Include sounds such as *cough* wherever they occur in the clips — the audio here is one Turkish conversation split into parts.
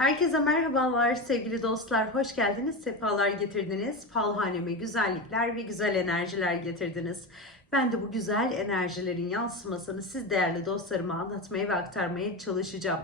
Herkese merhabalar sevgili dostlar. Hoş geldiniz, sefalar getirdiniz. Falhaneme güzellikler ve güzel enerjiler getirdiniz. Ben de bu güzel enerjilerin yansımasını siz değerli dostlarıma anlatmaya ve aktarmaya çalışacağım.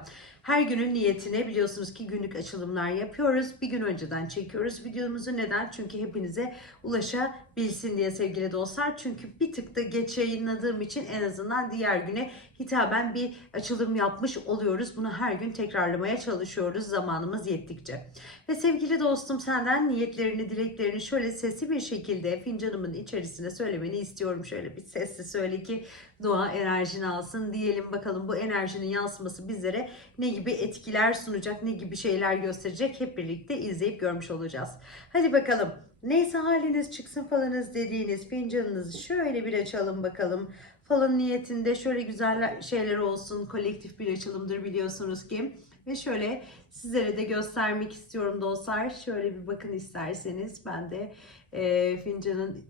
Her günün niyetine biliyorsunuz ki günlük açılımlar yapıyoruz. Bir gün önceden çekiyoruz videomuzu. Neden? Çünkü hepinize ulaşabilsin diye sevgili dostlar. Çünkü bir tık da geç yayınladığım için en azından diğer güne hitaben bir açılım yapmış oluyoruz. Bunu her gün tekrarlamaya çalışıyoruz zamanımız yettikçe. Ve sevgili dostum senden niyetlerini, dileklerini şöyle sesli bir şekilde fincanımın içerisine söylemeni istiyorum. Şöyle bir sesli söyle ki dua enerjini alsın diyelim bakalım bu enerjinin yansıması bizlere ne gibi etkiler sunacak, ne gibi şeyler gösterecek hep birlikte izleyip görmüş olacağız. Hadi bakalım. Neyse haliniz çıksın falanız dediğiniz fincanınızı şöyle bir açalım bakalım. Falın niyetinde şöyle güzel şeyler olsun. Kolektif bir açılımdır biliyorsunuz ki. Ve şöyle sizlere de göstermek istiyorum dostlar. Şöyle bir bakın isterseniz. Ben de e, fincanın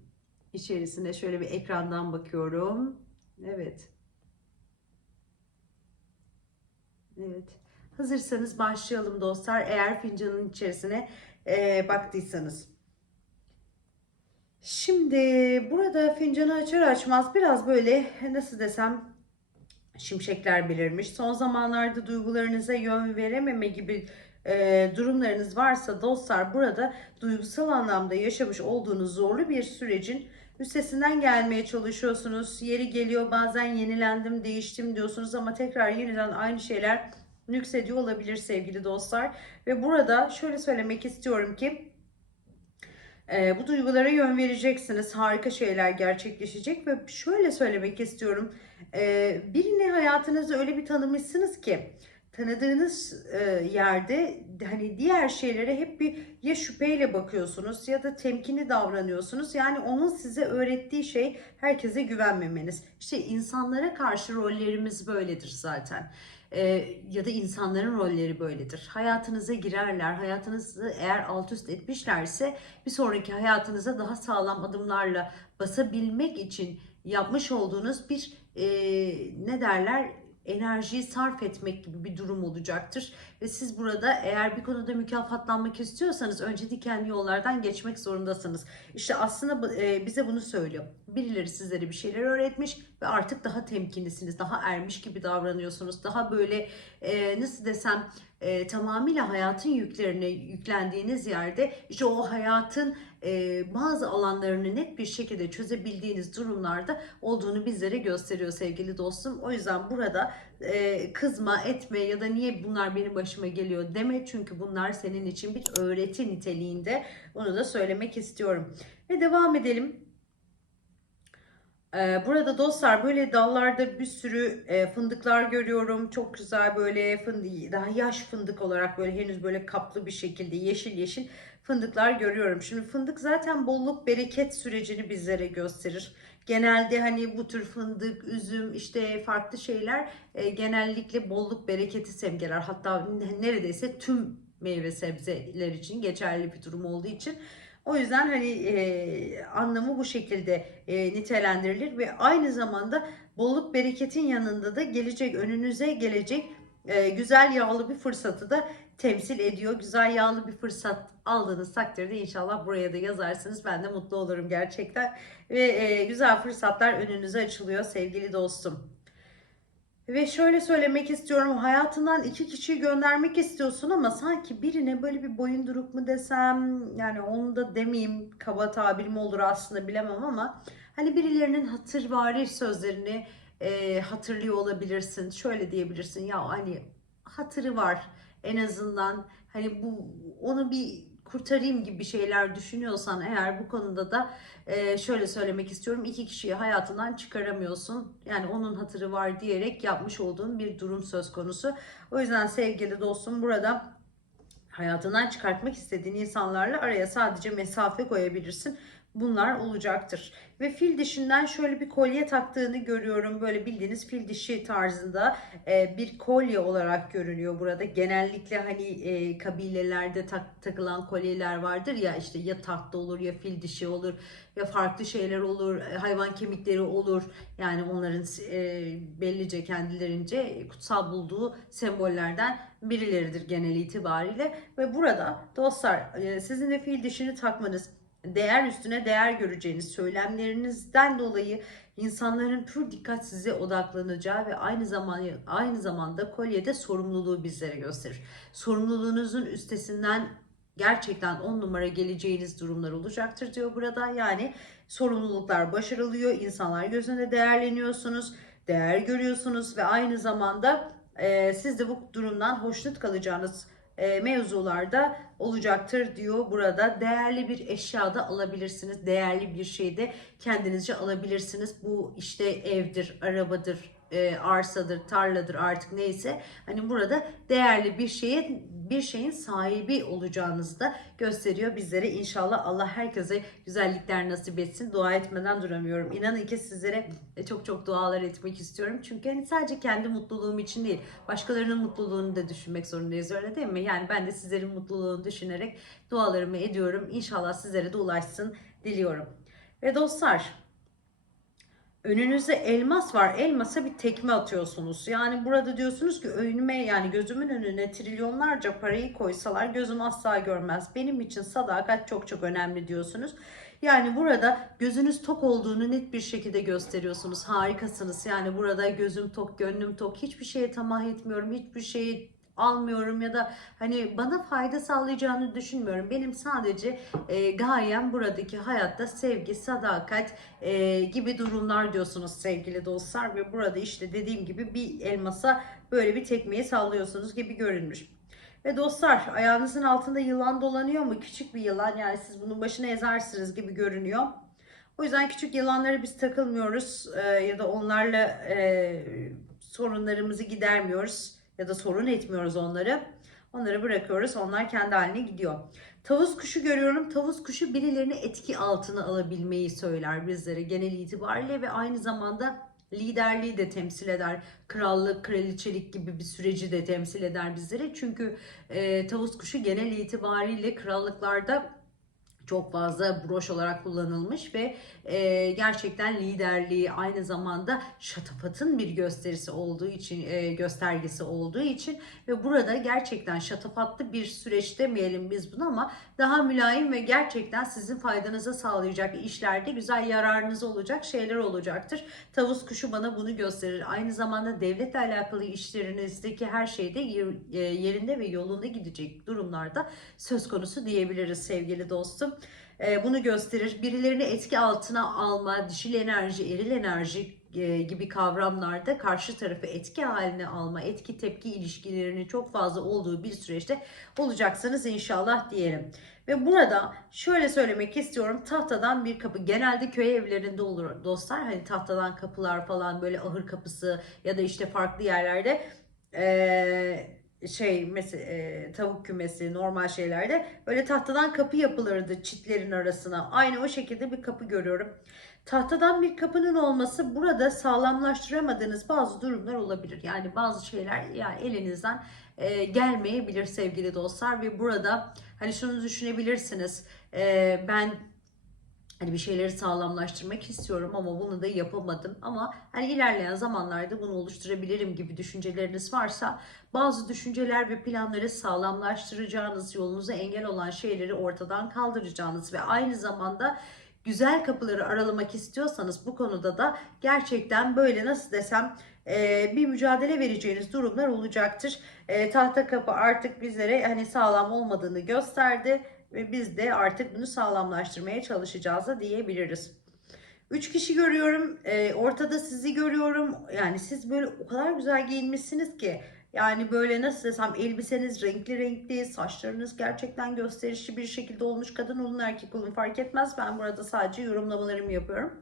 içerisine şöyle bir ekrandan bakıyorum. Evet. Evet. Hazırsanız başlayalım dostlar. Eğer fincanın içerisine e, baktıysanız. Şimdi burada fincanı açar açmaz biraz böyle nasıl desem şimşekler belirmiş. Son zamanlarda duygularınıza yön verememe gibi e, durumlarınız varsa dostlar burada duygusal anlamda yaşamış olduğunuz zorlu bir sürecin üstesinden gelmeye çalışıyorsunuz. Yeri geliyor bazen yenilendim, değiştim diyorsunuz ama tekrar yeniden aynı şeyler nüksediyor olabilir sevgili dostlar. Ve burada şöyle söylemek istiyorum ki e, bu duygulara yön vereceksiniz. Harika şeyler gerçekleşecek ve şöyle söylemek istiyorum. E, birini hayatınızda öyle bir tanımışsınız ki tanıdığınız e, yerde hani diğer şeylere hep bir ya şüpheyle bakıyorsunuz ya da temkinli davranıyorsunuz. Yani onun size öğrettiği şey herkese güvenmemeniz. İşte insanlara karşı rollerimiz böyledir zaten. Ee, ya da insanların rolleri böyledir. Hayatınıza girerler. Hayatınızı eğer alt üst etmişlerse bir sonraki hayatınıza daha sağlam adımlarla basabilmek için yapmış olduğunuz bir e, ne derler enerjiyi sarf etmek gibi bir durum olacaktır. Ve siz burada eğer bir konuda mükafatlanmak istiyorsanız önce dikenli yollardan geçmek zorundasınız. İşte aslında e, bize bunu söylüyor. Birileri sizlere bir şeyler öğretmiş ve artık daha temkinlisiniz, daha ermiş gibi davranıyorsunuz. Daha böyle e, nasıl desem e, tamamıyla hayatın yüklerine yüklendiğiniz yerde işte o hayatın e, bazı alanlarını net bir şekilde çözebildiğiniz durumlarda olduğunu bizlere gösteriyor sevgili dostum. O yüzden burada e, kızma, etme ya da niye bunlar benim başıma geliyor deme. Çünkü bunlar senin için bir öğreti niteliğinde. Onu da söylemek istiyorum. Ve devam edelim. Ee, Burada dostlar böyle dallarda bir sürü e, fındıklar görüyorum. Çok güzel böyle fındık, daha yaş fındık olarak böyle henüz böyle kaplı bir şekilde yeşil yeşil fındıklar görüyorum. Şimdi fındık zaten bolluk bereket sürecini bizlere gösterir. Genelde hani bu tür fındık, üzüm işte farklı şeyler e, genellikle bolluk bereketi simgeler. Hatta neredeyse tüm meyve sebzeler için geçerli bir durum olduğu için o yüzden hani e, anlamı bu şekilde e, nitelendirilir ve aynı zamanda bolluk bereketin yanında da gelecek önünüze gelecek e, güzel yağlı bir fırsatı da temsil ediyor. Güzel yağlı bir fırsat aldığınız takdirde inşallah buraya da yazarsınız. Ben de mutlu olurum gerçekten. Ve e, güzel fırsatlar önünüze açılıyor sevgili dostum. Ve şöyle söylemek istiyorum hayatından iki kişiyi göndermek istiyorsun ama sanki birine böyle bir boyunduruk mu desem yani onu da demeyeyim kaba tabir mi olur aslında bilemem ama hani birilerinin hatırvari sözlerini e, hatırlıyor olabilirsin şöyle diyebilirsin ya hani hatırı var en azından hani bu onu bir kurtarayım gibi şeyler düşünüyorsan eğer bu konuda da e, şöyle söylemek istiyorum. iki kişiyi hayatından çıkaramıyorsun. Yani onun hatırı var diyerek yapmış olduğun bir durum söz konusu. O yüzden sevgili dostum burada hayatından çıkartmak istediğin insanlarla araya sadece mesafe koyabilirsin. Bunlar olacaktır. Ve fil dişinden şöyle bir kolye taktığını görüyorum. Böyle bildiğiniz fil dişi tarzında e, bir kolye olarak görünüyor burada. Genellikle hani e, kabilelerde tak, takılan kolyeler vardır ya işte ya tahta olur ya fil dişi olur ya farklı şeyler olur, e, hayvan kemikleri olur. Yani onların bellice kendilerince kutsal bulduğu sembollerden birileridir genel itibariyle. Ve burada dostlar sizin de fil dişini takmanız değer üstüne değer göreceğiniz söylemlerinizden dolayı insanların pür dikkat size odaklanacağı ve aynı zaman aynı zamanda kolyede sorumluluğu bizlere gösterir. Sorumluluğunuzun üstesinden gerçekten on numara geleceğiniz durumlar olacaktır diyor burada. Yani sorumluluklar başarılıyor, insanlar gözünde değerleniyorsunuz, değer görüyorsunuz ve aynı zamanda e, siz de bu durumdan hoşnut kalacağınız mevzularda olacaktır diyor burada. Değerli bir eşya da alabilirsiniz. Değerli bir şey de kendinizce alabilirsiniz. Bu işte evdir, arabadır, e, arsadır, tarladır artık neyse. Hani burada değerli bir şeye bir şeyin sahibi olacağınızı da gösteriyor bizlere. İnşallah Allah herkese güzellikler nasip etsin. Dua etmeden duramıyorum. İnanın ki sizlere çok çok dualar etmek istiyorum. Çünkü hani sadece kendi mutluluğum için değil, başkalarının mutluluğunu da düşünmek zorundayız öyle değil mi? Yani ben de sizlerin mutluluğunu düşünerek dualarımı ediyorum. İnşallah sizlere de ulaşsın diliyorum. Ve dostlar önünüzde elmas var. Elmasa bir tekme atıyorsunuz. Yani burada diyorsunuz ki önüme yani gözümün önüne trilyonlarca parayı koysalar gözüm asla görmez. Benim için sadakat çok çok önemli diyorsunuz. Yani burada gözünüz tok olduğunu net bir şekilde gösteriyorsunuz. Harikasınız. Yani burada gözüm tok, gönlüm tok. Hiçbir şeye tamah etmiyorum. Hiçbir şeyi almıyorum ya da hani bana fayda sağlayacağını düşünmüyorum. Benim sadece e, gayem buradaki hayatta sevgi, sadakat e, gibi durumlar diyorsunuz sevgili dostlar ve burada işte dediğim gibi bir elmasa böyle bir tekmeyi sallıyorsunuz gibi görünmüş. Ve dostlar ayağınızın altında yılan dolanıyor mu? Küçük bir yılan yani siz bunun başına ezersiniz gibi görünüyor. O yüzden küçük yılanlara biz takılmıyoruz e, ya da onlarla e, sorunlarımızı gidermiyoruz ya da sorun etmiyoruz onları. Onları bırakıyoruz. Onlar kendi haline gidiyor. Tavus kuşu görüyorum. Tavus kuşu birilerini etki altına alabilmeyi söyler bizlere genel itibariyle ve aynı zamanda liderliği de temsil eder. Krallık, kraliçelik gibi bir süreci de temsil eder bizlere. Çünkü e, tavus kuşu genel itibariyle krallıklarda çok fazla broş olarak kullanılmış ve e, gerçekten liderliği aynı zamanda şatafatın bir gösterisi olduğu için e, göstergesi olduğu için ve burada gerçekten şatafatlı bir süreç demeyelim biz bunu ama daha mülayim ve gerçekten sizin faydanıza sağlayacak işlerde güzel yararınız olacak şeyler olacaktır. Tavus kuşu bana bunu gösterir. Aynı zamanda devletle alakalı işlerinizdeki her şeyde e, yerinde ve yolunda gidecek durumlarda söz konusu diyebiliriz sevgili dostum. E, bunu gösterir. Birilerini etki altına alma, dişil enerji, eril enerji e, gibi kavramlarda karşı tarafı etki haline alma, etki tepki ilişkilerinin çok fazla olduğu bir süreçte olacaksınız inşallah diyelim. Ve burada şöyle söylemek istiyorum tahtadan bir kapı genelde köy evlerinde olur dostlar hani tahtadan kapılar falan böyle ahır kapısı ya da işte farklı yerlerde ee, şey mesela e, tavuk kümesi normal şeylerde böyle tahtadan kapı yapılırdı çitlerin arasına. Aynı o şekilde bir kapı görüyorum. Tahtadan bir kapının olması burada sağlamlaştıramadığınız bazı durumlar olabilir. Yani bazı şeyler yani elinizden e, gelmeyebilir sevgili dostlar ve burada hani şunu düşünebilirsiniz. E, ben hani bir şeyleri sağlamlaştırmak istiyorum ama bunu da yapamadım ama hani ilerleyen zamanlarda bunu oluşturabilirim gibi düşünceleriniz varsa bazı düşünceler ve planları sağlamlaştıracağınız yolunuza engel olan şeyleri ortadan kaldıracağınız ve aynı zamanda güzel kapıları aralamak istiyorsanız bu konuda da gerçekten böyle nasıl desem bir mücadele vereceğiniz durumlar olacaktır. Tahta kapı artık bizlere hani sağlam olmadığını gösterdi ve biz de artık bunu sağlamlaştırmaya çalışacağız da diyebiliriz. Üç kişi görüyorum. E, ortada sizi görüyorum. Yani siz böyle o kadar güzel giyinmişsiniz ki. Yani böyle nasıl desem elbiseniz renkli renkli, saçlarınız gerçekten gösterişli bir şekilde olmuş. Kadın olun erkek olun fark etmez. Ben burada sadece yorumlamalarımı yapıyorum.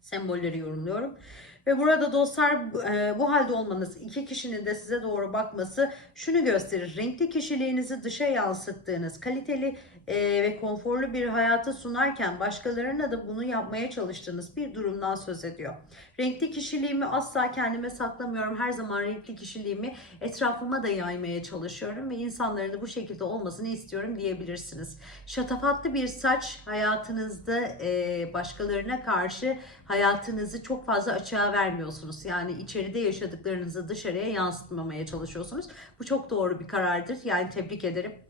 Sembolleri yorumluyorum. Ve burada dostlar e, bu halde olmanız, iki kişinin de size doğru bakması şunu gösterir. Renkli kişiliğinizi dışa yansıttığınız, kaliteli e, ve konforlu bir hayatı sunarken başkalarına da bunu yapmaya çalıştığınız bir durumdan söz ediyor. Renkli kişiliğimi asla kendime saklamıyorum. Her zaman renkli kişiliğimi etrafıma da yaymaya çalışıyorum ve insanların da bu şekilde olmasını istiyorum diyebilirsiniz. Şatafatlı bir saç hayatınızda e, başkalarına karşı hayatınızı çok fazla açığa vermiyorsunuz. Yani içeride yaşadıklarınızı dışarıya yansıtmamaya çalışıyorsunuz. Bu çok doğru bir karardır. Yani tebrik ederim.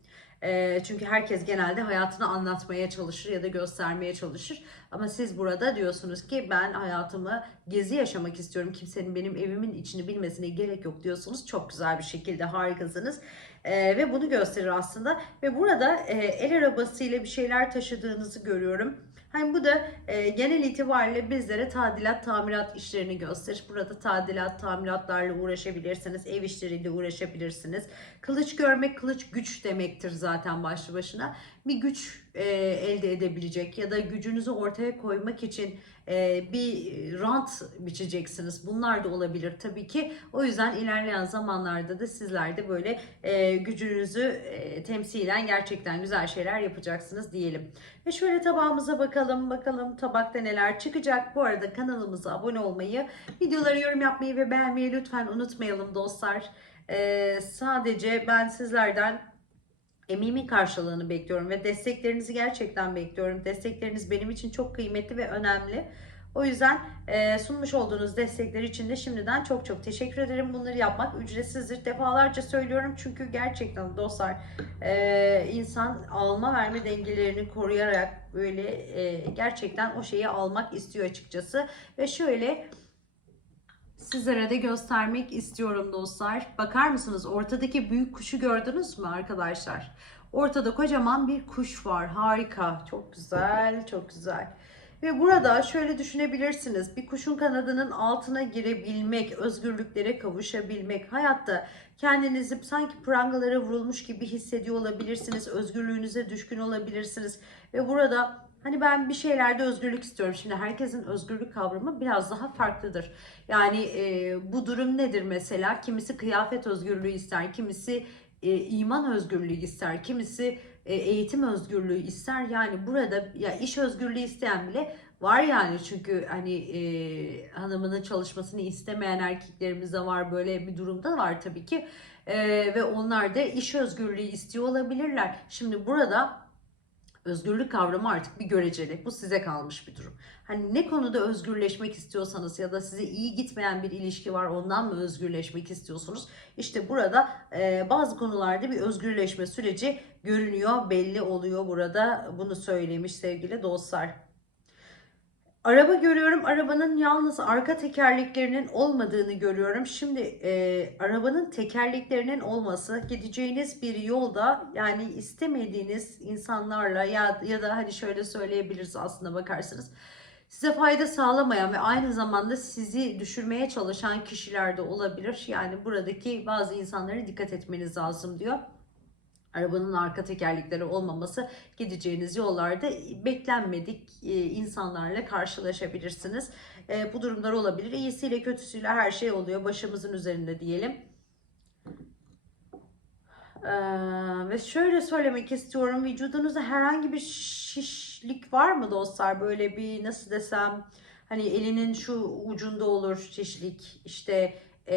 Çünkü herkes genelde hayatını anlatmaya çalışır ya da göstermeye çalışır. Ama siz burada diyorsunuz ki ben hayatımı gezi yaşamak istiyorum. Kimsenin benim evimin içini bilmesine gerek yok diyorsunuz. Çok güzel bir şekilde harikasınız. E, ve bunu gösterir aslında. Ve burada e, el arabasıyla bir şeyler taşıdığınızı görüyorum. Hani bu da e, genel itibariyle bizlere tadilat, tamirat işlerini gösterir. Burada tadilat, tamiratlarla uğraşabilirsiniz, ev işleriyle uğraşabilirsiniz. Kılıç görmek, kılıç güç demektir zaten başlı başına. Bir güç e, elde edebilecek ya da gücünüzü ortaya koymak için bir rant biçeceksiniz. Bunlar da olabilir tabii ki. O yüzden ilerleyen zamanlarda da sizler de böyle e, gücünüzü e, temsilen gerçekten güzel şeyler yapacaksınız diyelim. Ve şöyle tabağımıza bakalım. Bakalım tabakta neler çıkacak. Bu arada kanalımıza abone olmayı, videoları yorum yapmayı ve beğenmeyi lütfen unutmayalım dostlar. Ee, sadece ben sizlerden emeğimin karşılığını bekliyorum ve desteklerinizi gerçekten bekliyorum. Destekleriniz benim için çok kıymetli ve önemli. O yüzden e, sunmuş olduğunuz destekler için de şimdiden çok çok teşekkür ederim. Bunları yapmak ücretsizdir. Defalarca söylüyorum çünkü gerçekten dostlar e, insan alma verme dengelerini koruyarak böyle e, gerçekten o şeyi almak istiyor açıkçası. Ve şöyle sizlere de göstermek istiyorum dostlar. Bakar mısınız ortadaki büyük kuşu gördünüz mü arkadaşlar? Ortada kocaman bir kuş var. Harika. Çok güzel, çok güzel. Ve burada şöyle düşünebilirsiniz. Bir kuşun kanadının altına girebilmek, özgürlüklere kavuşabilmek, hayatta kendinizi sanki prangalara vurulmuş gibi hissediyor olabilirsiniz. Özgürlüğünüze düşkün olabilirsiniz. Ve burada Hani ben bir şeylerde özgürlük istiyorum. Şimdi herkesin özgürlük kavramı biraz daha farklıdır. Yani e, bu durum nedir mesela? Kimisi kıyafet özgürlüğü ister, kimisi e, iman özgürlüğü ister, kimisi e, eğitim özgürlüğü ister. Yani burada ya iş özgürlüğü isteyen bile var yani çünkü hani e, hanımının çalışmasını istemeyen erkeklerimiz de var böyle bir durumda var tabii ki E, ve onlar da iş özgürlüğü istiyor olabilirler. Şimdi burada özgürlük kavramı artık bir göreceli. Bu size kalmış bir durum. Hani ne konuda özgürleşmek istiyorsanız ya da size iyi gitmeyen bir ilişki var ondan mı özgürleşmek istiyorsunuz? İşte burada e, bazı konularda bir özgürleşme süreci görünüyor, belli oluyor burada. Bunu söylemiş sevgili dostlar. Araba görüyorum. Arabanın yalnız arka tekerleklerinin olmadığını görüyorum. Şimdi e, arabanın tekerleklerinin olması gideceğiniz bir yolda yani istemediğiniz insanlarla ya ya da hani şöyle söyleyebiliriz aslında bakarsınız. Size fayda sağlamayan ve aynı zamanda sizi düşürmeye çalışan kişiler de olabilir. Yani buradaki bazı insanlara dikkat etmeniz lazım diyor arabanın arka tekerlekleri olmaması gideceğiniz yollarda beklenmedik e, insanlarla karşılaşabilirsiniz. E, bu durumlar olabilir. İyisiyle kötüsüyle her şey oluyor. Başımızın üzerinde diyelim. Ee, ve şöyle söylemek istiyorum. Vücudunuzda herhangi bir şişlik var mı dostlar? Böyle bir nasıl desem hani elinin şu ucunda olur şişlik. İşte e,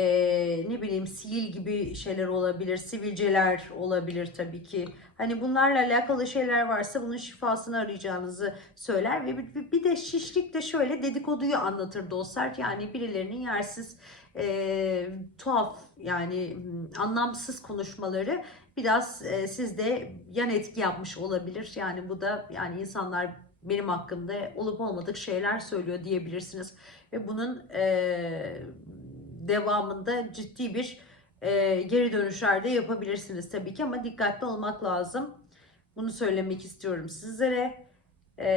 ne bileyim sil gibi şeyler olabilir, sivilceler olabilir tabii ki. Hani bunlarla alakalı şeyler varsa bunun şifasını arayacağınızı söyler ve bir, bir de şişlik de şöyle dedikoduyu anlatır dostlar. Yani birilerinin yersiz e, tuhaf yani anlamsız konuşmaları biraz e, sizde yan etki yapmış olabilir. Yani bu da yani insanlar benim hakkımda olup olmadık şeyler söylüyor diyebilirsiniz. Ve bunun e, devamında ciddi bir e, geri dönüşlerde yapabilirsiniz tabii ki ama dikkatli olmak lazım. Bunu söylemek istiyorum sizlere. E,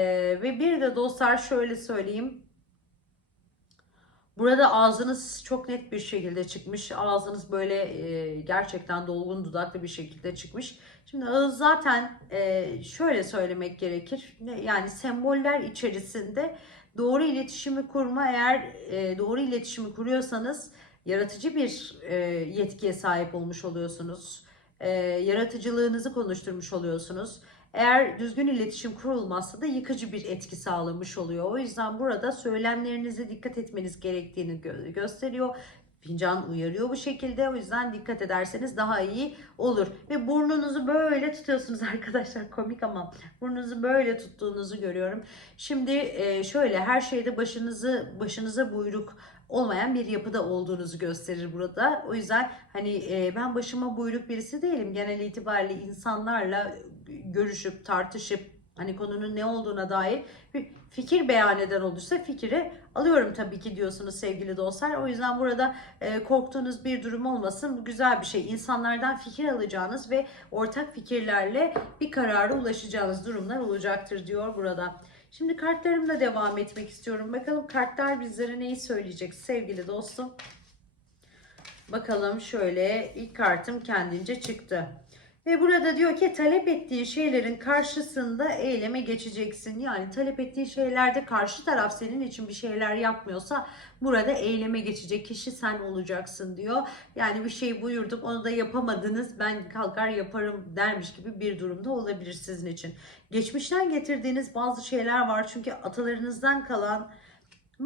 ve bir de dostlar şöyle söyleyeyim. Burada ağzınız çok net bir şekilde çıkmış. Ağzınız böyle e, gerçekten dolgun dudaklı bir şekilde çıkmış. Şimdi ağız zaten e, şöyle söylemek gerekir. Yani semboller içerisinde Doğru iletişimi kurma eğer e, doğru iletişimi kuruyorsanız yaratıcı bir e, yetkiye sahip olmuş oluyorsunuz. E, yaratıcılığınızı konuşturmuş oluyorsunuz. Eğer düzgün iletişim kurulmazsa da yıkıcı bir etki sağlamış oluyor. O yüzden burada söylemlerinize dikkat etmeniz gerektiğini gö- gösteriyor. Fincan uyarıyor bu şekilde. O yüzden dikkat ederseniz daha iyi olur. Ve burnunuzu böyle tutuyorsunuz *laughs* arkadaşlar. Komik ama burnunuzu böyle tuttuğunuzu görüyorum. Şimdi e, şöyle her şeyde başınızı başınıza buyruk olmayan bir yapıda olduğunuzu gösterir burada. O yüzden hani e, ben başıma buyruk birisi değilim. Genel itibariyle insanlarla görüşüp tartışıp hani konunun ne olduğuna dair bir fikir beyan eden olursa fikri alıyorum tabii ki diyorsunuz sevgili dostlar. O yüzden burada e, korktuğunuz bir durum olmasın. Bu güzel bir şey. İnsanlardan fikir alacağınız ve ortak fikirlerle bir karara ulaşacağınız durumlar olacaktır diyor burada. Şimdi kartlarımla devam etmek istiyorum. Bakalım kartlar bizlere neyi söyleyecek sevgili dostum. Bakalım şöyle ilk kartım kendince çıktı. Ve burada diyor ki talep ettiğin şeylerin karşısında eyleme geçeceksin. Yani talep ettiğin şeylerde karşı taraf senin için bir şeyler yapmıyorsa burada eyleme geçecek kişi sen olacaksın diyor. Yani bir şey buyurduk onu da yapamadınız ben kalkar yaparım dermiş gibi bir durumda olabilir sizin için. Geçmişten getirdiğiniz bazı şeyler var çünkü atalarınızdan kalan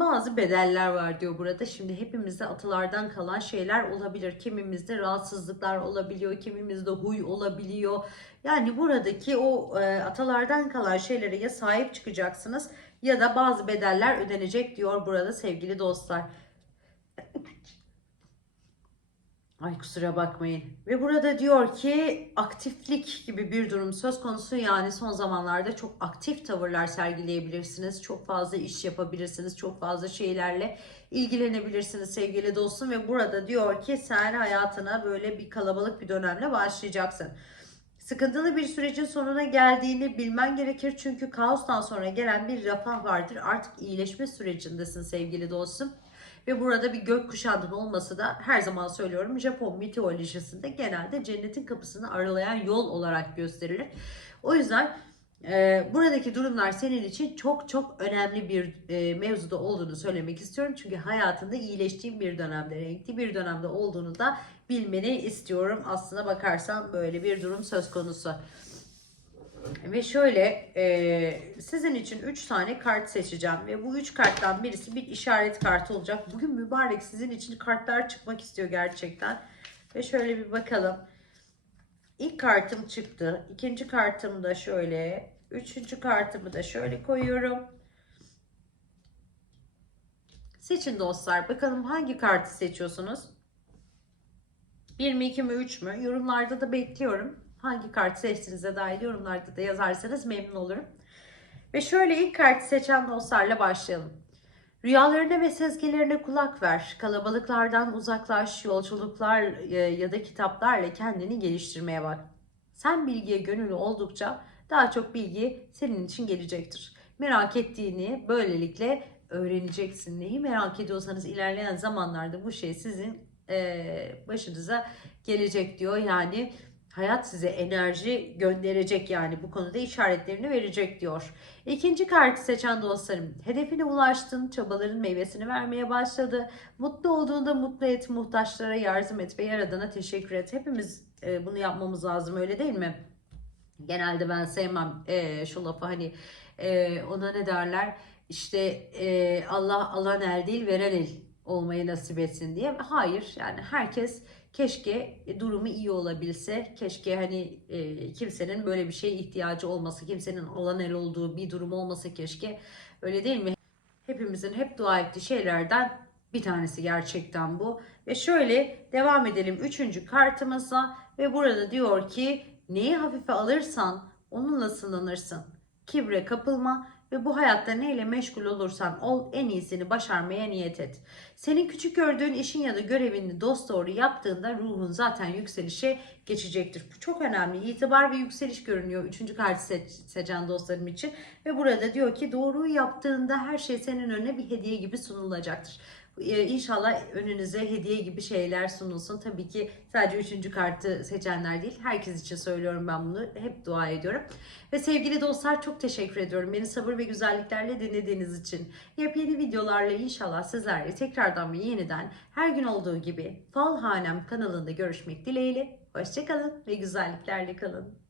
bazı bedeller var diyor burada. Şimdi hepimizde atalardan kalan şeyler olabilir. Kimimizde rahatsızlıklar olabiliyor, kimimizde huy olabiliyor. Yani buradaki o e, atalardan kalan şeylere ya sahip çıkacaksınız ya da bazı bedeller ödenecek diyor burada sevgili dostlar. Ay kusura bakmayın. Ve burada diyor ki aktiflik gibi bir durum söz konusu. Yani son zamanlarda çok aktif tavırlar sergileyebilirsiniz. Çok fazla iş yapabilirsiniz. Çok fazla şeylerle ilgilenebilirsiniz sevgili dostum. Ve burada diyor ki sen hayatına böyle bir kalabalık bir dönemle başlayacaksın. Sıkıntılı bir sürecin sonuna geldiğini bilmen gerekir. Çünkü kaostan sonra gelen bir refah vardır. Artık iyileşme sürecindesin sevgili dostum. Ve burada bir gök kuşağının olması da her zaman söylüyorum Japon mitolojisinde genelde cennetin kapısını aralayan yol olarak gösterilir. O yüzden e, buradaki durumlar senin için çok çok önemli bir e, mevzuda olduğunu söylemek istiyorum. Çünkü hayatında iyileştiğin bir dönemde, renkli bir dönemde olduğunu da bilmeni istiyorum. Aslına bakarsan böyle bir durum söz konusu. Ve şöyle e, sizin için 3 tane kart seçeceğim ve bu 3 karttan birisi bir işaret kartı olacak. Bugün mübarek sizin için kartlar çıkmak istiyor gerçekten. Ve şöyle bir bakalım. İlk kartım çıktı. İkinci kartım da şöyle. Üçüncü kartımı da şöyle koyuyorum. Seçin dostlar. Bakalım hangi kartı seçiyorsunuz? 1 mi 2 mi 3 mü? Yorumlarda da bekliyorum. Hangi kartı seçtiğinize dair yorumlarda da yazarsanız memnun olurum. Ve şöyle ilk kartı seçen dostlarla başlayalım. Rüyalarına ve sezgilerine kulak ver. Kalabalıklardan uzaklaş, yolculuklar e, ya da kitaplarla kendini geliştirmeye bak. Sen bilgiye gönüllü oldukça daha çok bilgi senin için gelecektir. Merak ettiğini böylelikle öğreneceksin. Neyi merak ediyorsanız ilerleyen zamanlarda bu şey sizin e, başınıza gelecek diyor. Yani hayat size enerji gönderecek yani bu konuda işaretlerini verecek diyor. İkinci kartı seçen dostlarım hedefine ulaştın çabaların meyvesini vermeye başladı. Mutlu olduğunda mutlu et muhtaçlara yardım et ve yaradana teşekkür et. Hepimiz e, bunu yapmamız lazım öyle değil mi? Genelde ben sevmem e, şu lafı hani e, ona ne derler işte e, Allah alan el değil veren el olmayı nasip etsin diye. Hayır yani herkes keşke durumu iyi olabilse. Keşke hani e, kimsenin böyle bir şeye ihtiyacı olması, kimsenin alan el olduğu bir durum olmasa keşke. Öyle değil mi? Hepimizin hep dua ettiği şeylerden bir tanesi gerçekten bu. Ve şöyle devam edelim üçüncü kartımıza ve burada diyor ki neyi hafife alırsan onunla sınanırsın. Kibre kapılma ve bu hayatta neyle meşgul olursan ol en iyisini başarmaya niyet et. Senin küçük gördüğün işin ya da görevini dost doğru yaptığında ruhun zaten yükselişe geçecektir. Bu çok önemli. İtibar ve yükseliş görünüyor. Üçüncü kartı seç, seçen dostlarım için. Ve burada diyor ki doğruyu yaptığında her şey senin önüne bir hediye gibi sunulacaktır. Ee, İnşallah önünüze hediye gibi şeyler sunulsun. Tabii ki sadece üçüncü kartı seçenler değil. Herkes için söylüyorum ben bunu. Hep dua ediyorum. Ve sevgili dostlar çok teşekkür ediyorum. Beni sabır ve güzelliklerle dinlediğiniz için. Yepyeni videolarla inşallah sizlerle tekrardan ve yeniden her gün olduğu gibi Fal Hanem kanalında görüşmek dileğiyle. Hoşçakalın ve güzelliklerle kalın.